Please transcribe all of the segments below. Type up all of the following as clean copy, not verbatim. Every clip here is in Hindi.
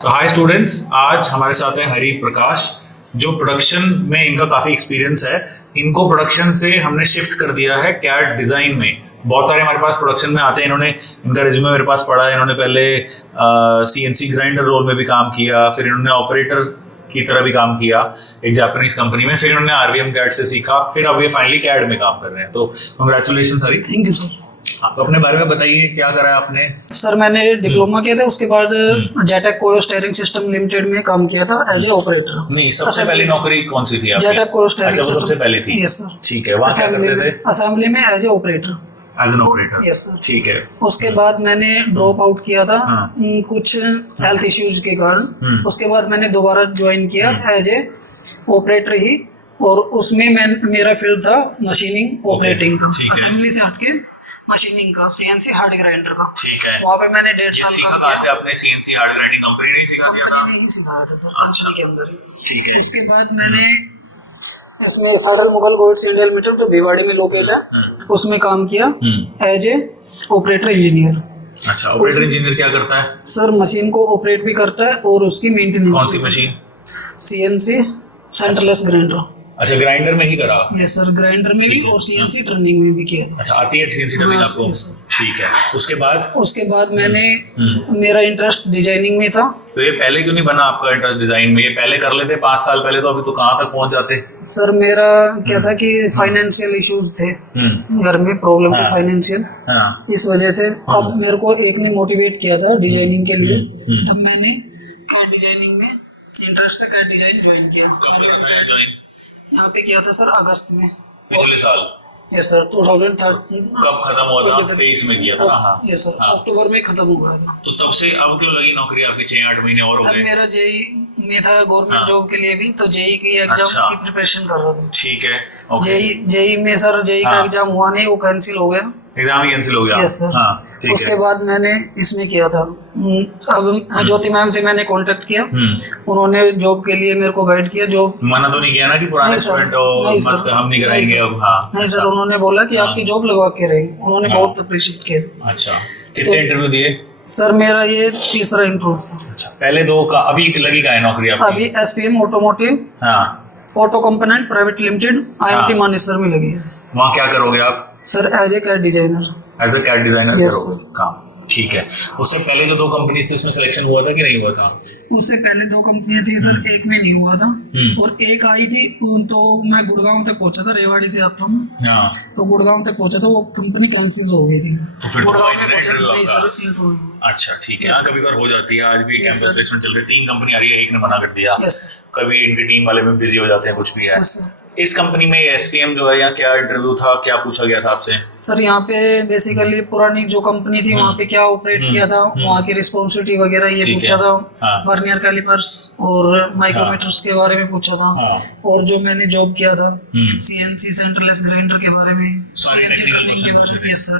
तो हाय स्टूडेंट्स, आज हमारे साथ है हरि प्रकाश, जो प्रोडक्शन में इनका काफ़ी एक्सपीरियंस है। इनको प्रोडक्शन से हमने शिफ्ट कर दिया है कैड डिज़ाइन में। बहुत सारे हमारे पास प्रोडक्शन में आते हैं, इनका रिज्यूमे मेरे पास पढ़ा है। इन्होंने पहले सीएनसी ग्राइंडर रोल में भी काम किया, फिर इन्होंने ऑपरेटर की तरह भी काम किया एक जापानीज कंपनी में, फिर इन्होंने आरवीएम कैड से सीखा, फिर अब ये फाइनली कैड में काम कर रहे हैं। तो congratulation Hari. Thank you sir. हाँ, तो अपने बारे में बताइए, क्या करा है आपने? सर मैंने डिप्लोमा किया था, उसके बाद जेटेक कोयो स्टीयरिंग सिस्टम लिमिटेड में काम किया था एज ए ऑपरेटर। नहीं, सबसे पहली नौकरी कौन सी थी आपकी? JTEKT Koyo steering system. अच्छा, वो सबसे पहली थी। Yes sir. ठीक है, वहाँ क्या करते थे? असेंबली में as a operator. As an operator. Yes sir. ठीक है। उसके बाद मैंने ड्रॉप आउट किया था कुछ हेल्थ इश्यूज के कारण। उसके बाद मैंने दोबारा ज्वाइन किया एज ए ऑपरेटर ही, और उसमें मेरा फील्ड था मशीनिंग ऑपरेटिंग का। असेंबली से हटके मशीनिंग का, सीएनसी हार्ड ग्राइंडर का। ठीक है। वहाँ पे मैंने 1.5 साल सीखा कहाँ से आपने? सीएनसी हार्ड ग्राइंडिंग कंपनी ने सिखा दिया था? कंपनी ने ही सिखाया था सर, कंपनी के अंदर ही। ठीक है। उसके बाद मैंने इसमें Federal Mogul Goetze India Limited जो भिवाड़ी में लोकेट है, उसमें काम किया एज ए ऑपरेटर इंजीनियर। अच्छा, ऑपरेटर इंजीनियर क्या करता है? सर मशीन को ऑपरेट भी करता है और उसकी मेंटेनेंस। कौन सी मशीन? CNC centreless grinder. अच्छा, ग्राइंडर में ही करा? यस सर, ग्राइंडर में भी और सीएनसी टर्निंग में भी किया था। अच्छा, आती है सीएनसी टर्निंग आपको? ठीक है। उसके बाद मैंने मेरा इंटरेस्ट डिजाइनिंग में था। तो ये पहले क्यों नहीं बना आपका इंटरेस्ट डिजाइन में? ये पहले कर लेते 5 साल पहले, तो अभी तो कहाँ तक पहुंच जाते? सर मेरा क्या था कि फाइनेंशियल इश्यूज थे, घर में प्रॉब्लम थी फाइनेंशियल, इस वजह से। अब मेरे को एक ने मोटिवेट किया था डिजाइनिंग के लिए, तब मैंने कैड डिजाइनिंग में इंटरेस्ट था, कैड डिजाइन ज्वाइन किया। यहाँ पे किया था सर अगस्त में, पिछले साल। Yes sir, 2013। कब खत्म हुआ था? 23 में किया था। हाँ यस सर, अक्टूबर में खत्म हुआ था। तो तब से अब क्यों लगी नौकरी आपकी? 6-8 महीने और हो गए। सर मेरा जेई में था गवर्नमेंट जॉब के लिए भी, तो जेई की एग्जाम की प्रिपरेशन कर रहा था। ठीक है। जेई में सर जेई का एग्जाम हुआ नहीं, वो कैंसिल हो गया। एग्जाम ही कैंसिल हो गया? Yes sir. हाँ, उसके बाद मैंने इसमें किया था, अब ज्योति मैम से मैंने कांटेक्ट किया, उन्होंने जॉब के लिए मेरे को गाइड किया। जॉब मना तो नहीं किया ना कि पुराने स्टूडेंट हो, मत हम नहीं कराएंगे अब? हाँ नहीं सर, उन्होंने बोला कि आपकी जॉब लगवा के रहेंगे। उन्होंने बहुत अप्रिशिएट किया। अच्छा, कितने इंटरव्यू दिए? सर मेरा ये तीसरा इंटरव्यू था। अच्छा, पहले 2 का अभी लगी का है नौकरी आपकी? अभी SPM automotive auto component private limited IMT Manesar में लगी है। वहाँ क्या करोगे आप? Sir as a CAD designer. As a CAD designer करोगे काम? ठीक है। उससे पहले जो 2 कंपनीज थी, उसमें सिलेक्शन हुआ था कि नहीं हुआ था? उससे पहले 2 कंपनियां थी सर, एक में नहीं हुआ था और एक आई थी। तो मैं गुड़गांव तक पहुंचा था, रेवाड़ी से आता हूँ, तो गुड़गांव तक पहुंचा था, वो कंपनी कैंसिल हो गई थी। तो फिर गुड़गांव में पहुंचा नहीं सर, इंटरव्यू। अच्छा, ठीक है। कभी कभार हो जाती है, आज भी कैंपस प्लेसमेंट चल रही है, 3 कंपनी आ रही है, एक ने मना कर दिया। कभी इनकी टीम वाले में बिजी हो जाते हैं, कुछ भी है। इस कंपनी में एसपीएम जो है, यहाँ क्या इंटरव्यू था, क्या पूछा गया था आपसे? सर यहाँ पे बेसिकली पुरानी जो कंपनी थी, वहाँ पे क्या ऑपरेट किया था, वहाँ की रिस्पॉन्सिबिलिटी वगैरह ये पूछा था। वर्नियर कैलिपर्स और माइक्रोमीटर्स के बारे में पूछा था। और जो मैंने जॉब किया था सीएनसी सेंटरलेस ग्राइंडर के बारे में,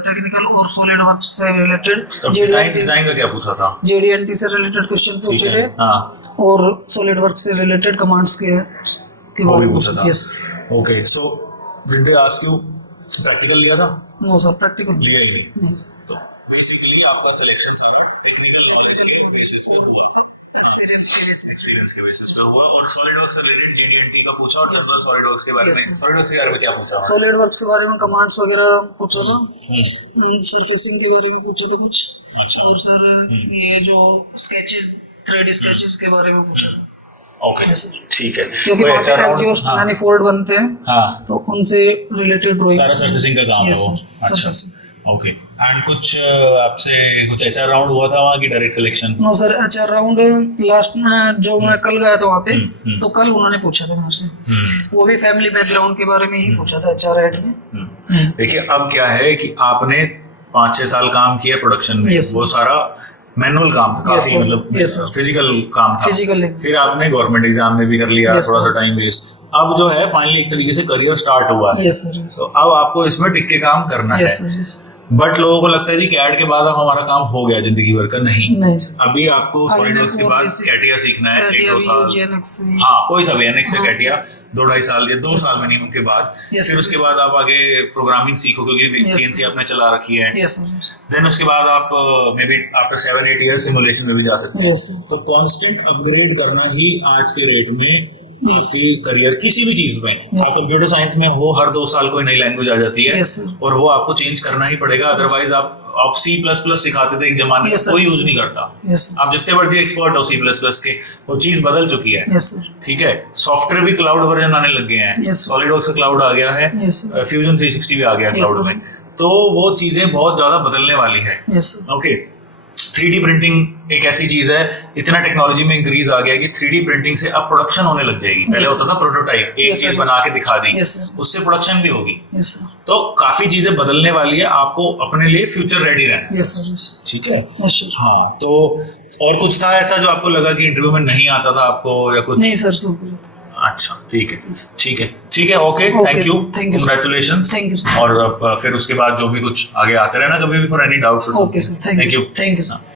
टेक्निकल और सॉलिड वर्क से रिलेटेड। डिजाइन का क्या पूछा था? जेडीएनटी से रिलेटेड क्वेश्चन पूछे थे, और सॉलिड वर्क से रिलेटेड कमांड्स के बारे में पूछा था। Yes. Okay, so did they ask you practical लिया था? नो सर, प्रैक्टिकल लिया ही नहीं। तो बेसिकली आपका सिलेक्शन सारा टेक्निकल नॉलेज के बेसिस पे हुआ, एक्सपीरियंस के बेसिस पे हुआ। और सॉलिड वर्क्स से रिलेटेड जेडीएनटी का पूछा, और टर्मिनल सॉलिड वर्क्स के बारे में। सॉलिड वर्क्स के बारे में क्या पूछा? सॉलिड वर्क्स के बारे में कमांड्स वगैरह पूछा था, सरफेसिंग के बारे में पूछा था कुछ। अच्छा। और सर ये जो स्केचेस, 3D स्केचेस के बारे में पूछा था। ओके, ठीक है। क्योंकि एग्जॉस्ट मैनिफोल्ड बनते हैं, तो उनसे रिलेटेड ड्राइंग, सारा सर्फेसिंग का काम है वो। अच्छा, ओके। एंड कुछ आपसे कुछ एचआर राउंड हुआ था वहाँ की direct selection? No sir, HR round last में जो मैं कल गया था वहाँ पे, तो कल उन्होंने पूछा था मुझसे, वो भी फैमिली बैकग्राउंड के बारे में ही पूछा था एचआर हेड ने। देखिए, अब क्या है कि आपने 5-6 साल काम किया प्रोडक्शन में, वो सारा मैनुअल काम था काफी, मतलब फिजिकल काम था। फिर आपने गवर्नमेंट एग्जाम में भी कर लिया, थोड़ा सा टाइम वेस्ट। अब जो है फाइनली एक तरीके से करियर स्टार्ट हुआ है। तो अब आपको इसमें टिक के काम करना है। बट लोगों को लगता है जी कैड के बाद अब हमारा काम हो गया जिंदगी भर का। नहीं, नहीं सर, अभी आपको सॉलिडवर्क्स के बाद कैटिया सीखना है, 1-2 साल, हाँ कोई सा भी एनएक्स या कैटिया 2-2.5 साल या 2 साल मिनिमम के बाद, फिर उसके बाद आप आगे प्रोग्रामिंग सीखो क्योंकि सीएनसी आपने चला रखी है। देन उसके बाद आप may be after 7-8 year simulation में भी जा सकते हैं। तो कांस्टेंट अपग्रेड करना ही आज के रेट में किसी करियर किसी भी चीज में, कंप्यूटर साइंस में हो हर 2 साल कोई नई लैंग्वेज आ जाती है और वो आपको चेंज करना ही पड़ेगा। अदरवाइज आप C++ सिखाते थे एक जमाने में, कोई यूज नहीं करता। आप जितने मर्जी एक्सपर्ट हो C++ के, वो चीज बदल चुकी है। ठीक है, सॉफ्टवेयर भी क्लाउड वर्जन आने लग गए हैं, सॉलिडवर्क्स का क्लाउड आ गया है, फ्यूजन 360 भी आ गया क्लाउड में, तो वो चीजें बहुत ज्यादा बदलने वाली है। ओके, 3D प्रिंटिंग एक ऐसी चीज है, इतना टेक्नोलॉजी में इंक्रीज आ गया कि 3D प्रिंटिंग से अब प्रोडक्शन होने लग जाएगी। पहले होता था प्रोटोटाइप, एक चीज बना के दिखा दी, उससे प्रोडक्शन भी होगी। तो काफी चीजें बदलने वाली है, आपको अपने लिए फ्यूचर रेडी रहना। ठीक है, हाँ। तो और कुछ था ऐसा जो आपको लगा कि इंटरव्यू में नहीं आता था आपको या कुछ? नहीं सर, अच्छा ठीक है, ओके, थैंक यू, कंग्रेचुलेशंस। और फिर उसके बाद जो भी कुछ आगे आते रहना कभी भी for any doubts. Okay sir, thank you.